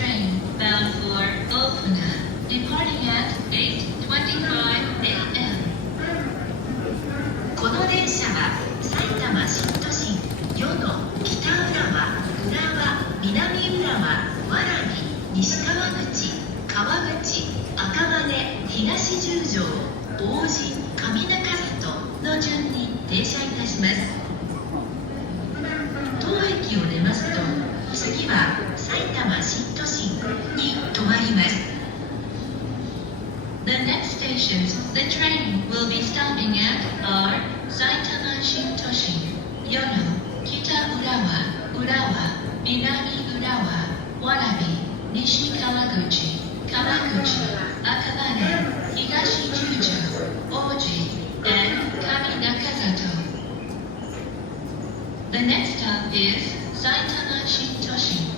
train bound for Ofuna, departing at 8:25 a.m. この電車は埼玉新都心、与野、北浦和、浦和、南浦和、蕨、西川口、川口、赤羽、東十条、王子、上中里の順に停車いたします。当駅を出ますと、次は埼玉新都心に停まります。The next stations the train will be stopping at are Saitama Shintoshin, Yono, Kita-Urawa, Urawa, Minami-Urawa, Warabi, Nishikawaguchi, Kawaguchi, Akabane, Higashi-Jujo, Oji, and Kami-Nakazato. The next stop is Saitama Shintoshin.